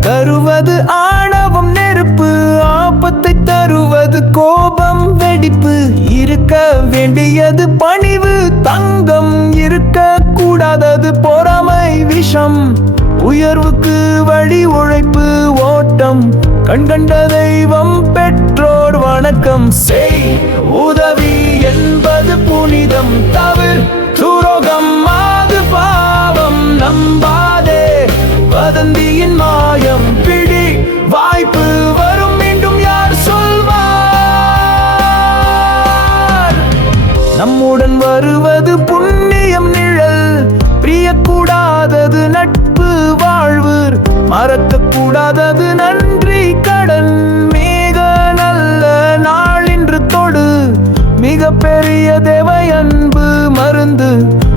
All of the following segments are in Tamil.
தருவது ஆணவம் நெருப்பு ஆபத்தை தருவது கோபம் வெடிப்பு. இருக்க வேண்டியது பணிவு தங்கம் இருக்க கூடாதது பொறாமை விஷம். உயர்வுக்கு வழி உழைப்பு ஓட்டம். கண்கண்ட தெய்வம் பெற்றோர் வணக்கம். செய் உதவி என்பது புனிதம். தவிர வதந்தியின் மாயம் பிடி வாய்ப்பு வரும் மீண்டும் யார் சொல்வார்? நம்முடன் வருவது புண்ணியம் நிழல் பிரியக்கூடாதது நட்பு வாழ்வு மறக்க கூடாதது நன்றி கடன் மிக நல்ல நாள் இன்று தொடு மிக பெரிய தேவை அன்பு மருந்து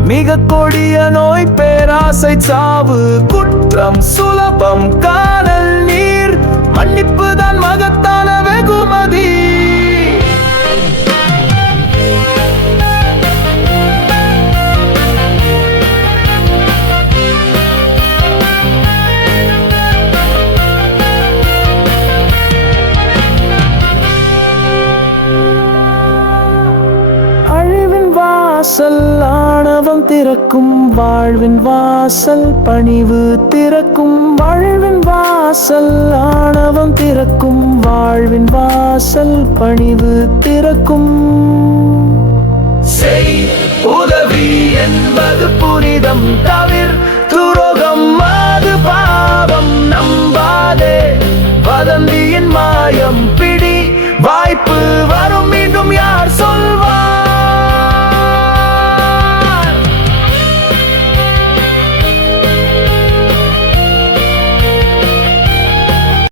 மிக கொடிய நோய் பேராசை சாவு குற்றம் சுலபம் காதல் நீர். மன்னிப்பு தான் மகத்தான வெகுமதி. வாசல் ஆணவம் திறக்கும் வாழ்வின் வாசல் பணிவு திறக்கும் வாழ்வின் வாசல் ஆணவம் திறக்கும் வாழ்வின் வாசல் பணிவு திறக்கும். செய் உதவி என்பது புனிதம் தவிர